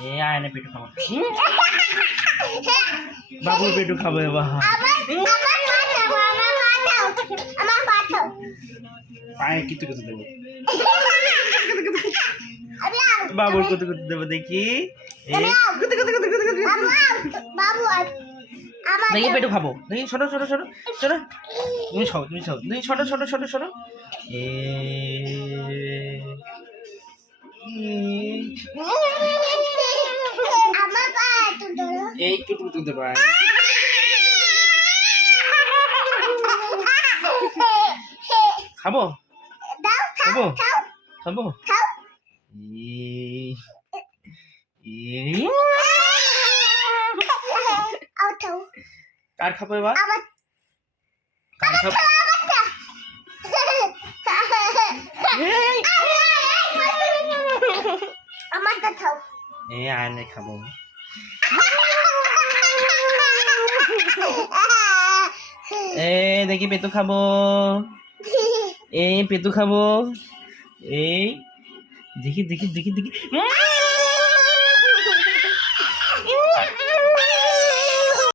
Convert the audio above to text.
এ আয়নে পেটু খাবো বাবুর পেটু খাবো এবার পায়ে কিতু কিতু দেবো বাবুর কত কত দেবো দেখি দেখি পেটু খাবো দেখি ছোটো ছোটো ছোটো ছোটো তুমি খাও তুমি খাও তুমি ছোটো ছোটো ছোটো ছোটো এ এই টুকু তুলতে পারে খাবো খাবো খাবো কার খাবো এবার কার খাবো এ আয়নে খাবো এ দেখি পেতু খাবো এই পেতু খাবো এই দেখি দেখি দেখি দেখি